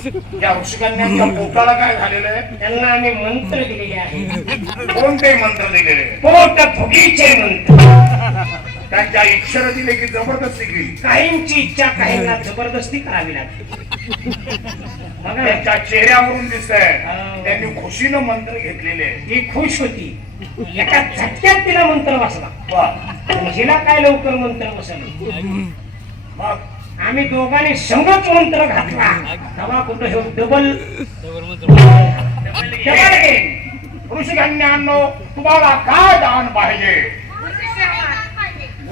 या ऋषिकन्यांच्या पोटाला काय झालेलं आहे? त्यांना आम्ही मंत्र दिलेले आहे. कोणते मंत्र दिलेले? पोट फुगीचे मंत्र? त्यांच्या इच्छेनं दिले की जबरदस्ती केली. काहींची इच्छा काहींना जबरदस्ती करावी लागते त्यांच्या चेहऱ्यावरून दिसतंय. हा. त्यांनी खुशीनं मंत्र घेतलेले. आहे. ती खुश होती. एका झटक्यात तिला मंत्र बसला वा. पण हिला काय लवकर मंत्र बसलं? मग आम्ही दोघांनी संगच मंत्र घातला. तेव्हा कुठं हे डबल डबल ऋषिकन्यांनो तुम्हाला काय दान पाहिजे?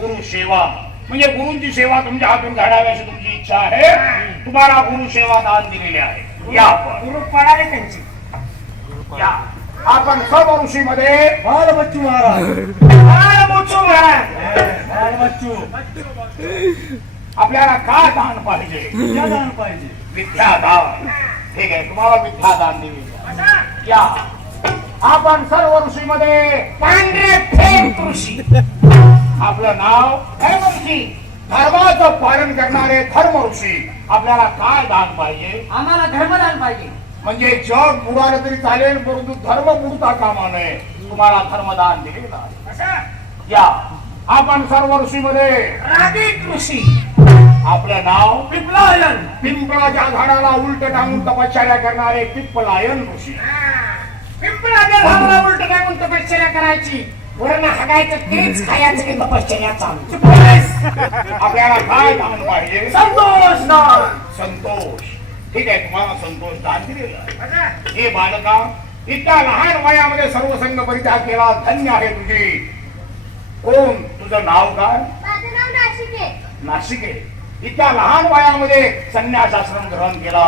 गुरु सेवा. म्हणजे गुरुंची सेवा तुमच्या हातून घडावी अशी तुमची इच्छा आहे. तुम्हाला गुरु सेवा दान दिलेले आहे. या आपण. गुरु पडाले त्यांची. या. आपण सर्व ऋषीमध्ये बाल बच्चू महाराज. बाळ बोचू महाराज. बाल बच्चू आपल्याला काय दान पाहिजे? दान पाहिजे? विद्यादान. ठीक आहे तुम्हाला विद्यादान दिले या. आपण सर्व ऋषीमध्ये पांढरे फेक ऋषी. आपलं नाव धर्म ऋषी धर्माचं पालन करणारे धर्म ऋषी आपल्याला काय दान पाहिजे? आम्हाला धर्मदान पाहिजे. म्हणजे जग बुडालं तरी चालेल परंतु धर्म बुडता कामा नये. तुम्हाला धर्मदान दिले. या. आपण सर्व ऋषीमध्ये राधिक ऋषी. आपलं नाव पिपलायन पिंपळाच्या झाडाला उलट टांगून तपश्चर्या करणारे पिप्पलायन ऋषी. पिंपळाच्या झाडाला उलट टाकून तपश्चर्या करायची. वरण हागायचं तेच खायचं तपश्चर्या चालू. आपल्याला काय दान पाहिजे? संतोष दान. संतोष. ठीक आहे तुम्हाला संतोष दान दिलेलं हे बालका इतक्या लहान वयामध्ये सर्व संघ परित्याग केला. धन्य आहे तुझी. कोण? तुझं नाव काय? नाशिक आहे. नाशिक आहे. इतक्या लहान वयामध्ये संन्यासाश्रम ग्रहण केला.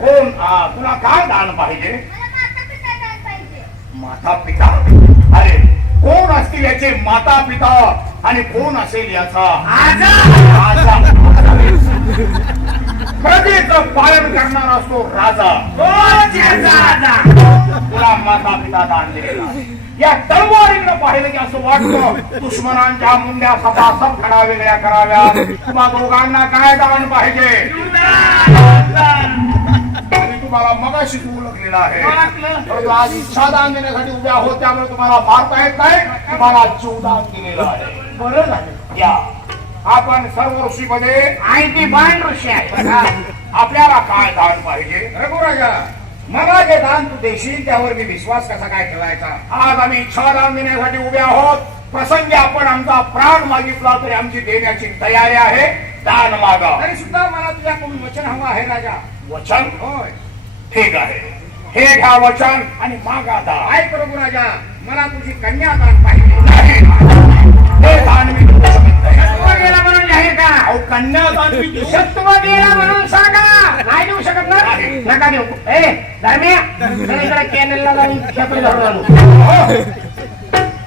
कोण? आ, तुला काय दान पाहिजे? मला माता पिता दान माता पाहिजे. पिता अरे कोण असतील याचे माता पिता आणि कोण असेल याचा? राजा. प्रजेचं पालन करणारा असतो राजा. तुला माता पिता दान दिलेला. या तलवारीकडे पाहिलं की असं वाटतं दुश्मनांच्या मुंड्या सपासप खडा वेगळ्या कराव्या तुम्हा दोघांना काय दान पाहिजे? तुम्हाला मगाशीच ओळखलेलं आहे. परंतु आज इच्छा दान देण्यासाठी उभ्या आहोत त्यामुळे तुम्हाला मारता येत नाही. तुम्हाला जीवदान दिलेलं आहे. बरं झालं. या. आपण सर्व ऋषीमध्ये आई ती बाण ऋषी आहे आपल्याला काय दान पाहिजे? रघुराजा. मला जे दान तू देशील त्यावर मी विश्वास कसा काय ठेवायचा? आज आम्ही इच्छा दान देण्यासाठी उभे आहोत. प्रसंगी आपण आमचा प्राण मागितला तरी आमची देण्याची तयारी आहे. दान मागा. तरी सुद्धा मला तुझ्याकडून वचन हवं आहे राजा. वचन? होय. ठीक आहे. हे घ्या वचन आणि मागा दान. ऐक रघुराजा मला तुझी कन्या दान पाहिजे. नाही. हे दान मी देऊ शकत नाही सत्व गेला म्हणून जाहीर का अहो कन्यादान मी देऊ शकत सत्व गेला म्हणून सांगा नाही देऊ शकत ना नाही. नका देऊ ए धर्मिया चल इकडे कॅनेलला जाऊन खेकडे धरून आणू. नाही.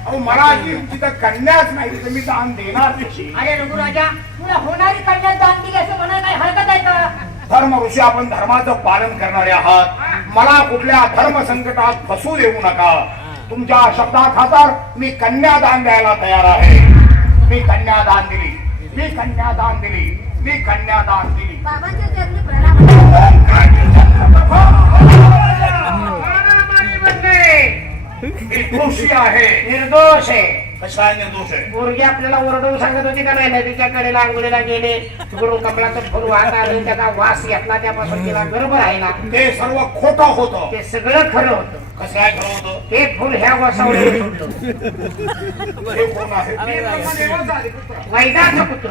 अहो मला जी तिथं कन्याच नाही तर मी दान देणार कशी? अरे रघुराजा तुला होणारी कन्या दान दिली असं म्हणायला काही हरकत आहे का? धर्म ऋषी आपण धर्माचं पालन करणारे आहात. मला कुठल्या धर्म संकटात फसू देऊ नका. तुमच्या शब्दाखातर मी कन्यादान द्यायला तयार आहे. मी कन्यादान दिली. मी कन्यादान दिली. मी कन्यादान दिली. बाबांच्या दोषी आहे निर्दोष आहे. कसा निर्दोष आहे? पोरगी आपल्याला ओरडून सांगत होती का नाही नदीच्या कडेला आंघोळीला गेले तिकडून कमलाचं फुल वाहत आलं त्याचा वास घेतला त्यापासून तिला गर्भ राहिला. ते सर्व खोटं होतं. ते सगळं खरं होतं. कसं खरं होतं? ते फुल ह्या वासावर हे आहे. वैदाचं पुत्र.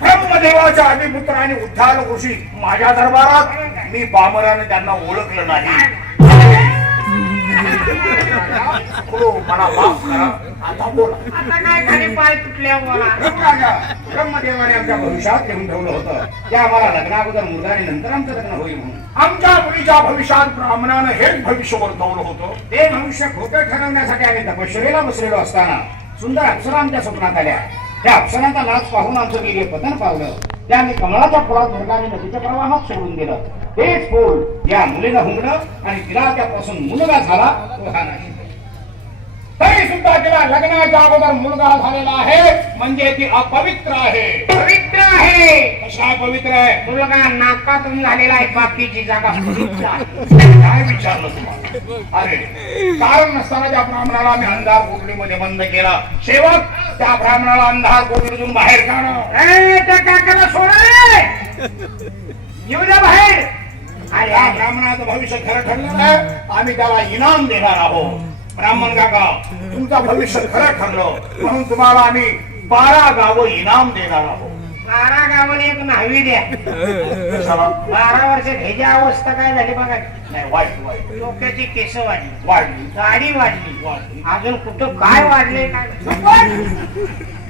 ब्रह्मदेवाच्या आदिपुत्र आणि उद्धार ऋषी माझ्या दरबारात मी बामराने त्यांना ओळखलं नाही. हो मला माफ करा आता बोला आता काय खाली पाय तुटल्या मला रघुराजा ब्रह्मदेवाने आमच्या भविष्यात लिहून ठेवलं होतं ते आम्हाला नंतर आमचं लग्न होईल म्हणून आमच्या मुलीच्या भविष्यात ब्राह्मणानं हेच भविष्य वर्तवलं होतं. ते भविष्य खोटं ठरवण्यासाठी आम्ही तपश्चर्याला बसलेलो असताना सुंदर अप्सरा आमच्या स्वप्नात आल्या. त्या अप्सरांचा नाच पाहून आमचं वीर्य पतन पावलं. त्याने कमळाच्या फुलात धरला आणि नदीच्या प्रवाहात सोडून दिलं. तेच फूल या मुलीनं हुंगणं आणि तिला त्यापासून मुलगा झाला तो हा नाही. तरी सुद्धा तिला लग्नाच्या अगोदर मुलगा झालेला आहे. म्हणजे ती अपवित्र आहे. पवित्र आहे. कशा पवित्र आहे? मुलगा नाकातून झालेला आहे बाकीची जागा पवित्र आहे. काय विचारलं तुम्हाला? अरे कारण नसताना त्या ब्राह्मणाला आम्ही अंधार कोठडीमध्ये बंद केला. शेवट त्या ब्राह्मणाला अंधार कोठडीतून बाहेर काढणं ए, त्या काकाला सोडा. येऊ द्या बाहेर. अरे. ब्राह्मणाचं भविष्य खरं ठरलं आहे. आम्ही त्याला इनाम देणार आहोत. ब्राह्मण काका तुमचं भविष्य खरं ठरलं. म्हणून तुम्हाला आम्ही बारा गावं इनाम देणार आहोत. बारा गावाला एक न्हावी द्या? बारा वर्ष ह्याची अवस्था काय झाली बघा. नाही वाईट वाईट डोक्याची केस वाढली. वाढली. गाडी वाढली. अजून कुठं काय वाढले काय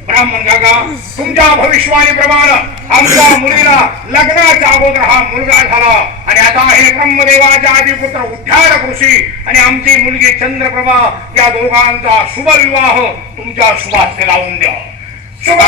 ब्राह्मण काका तुमच्या भविष्यवाणीप्रमाणे आमच्या मुलीला लग्नाच्या अगोदर हा मुलगा झाला. आणि आता हे ब्रह्मदेवाच्या आदिपुत्र उद्धार ऋषी आणि आमची मुलगी चंद्रप्रभा या दोघांचा शुभ विवाह तुमच्या शुभास्ते लावून द्या. शुभ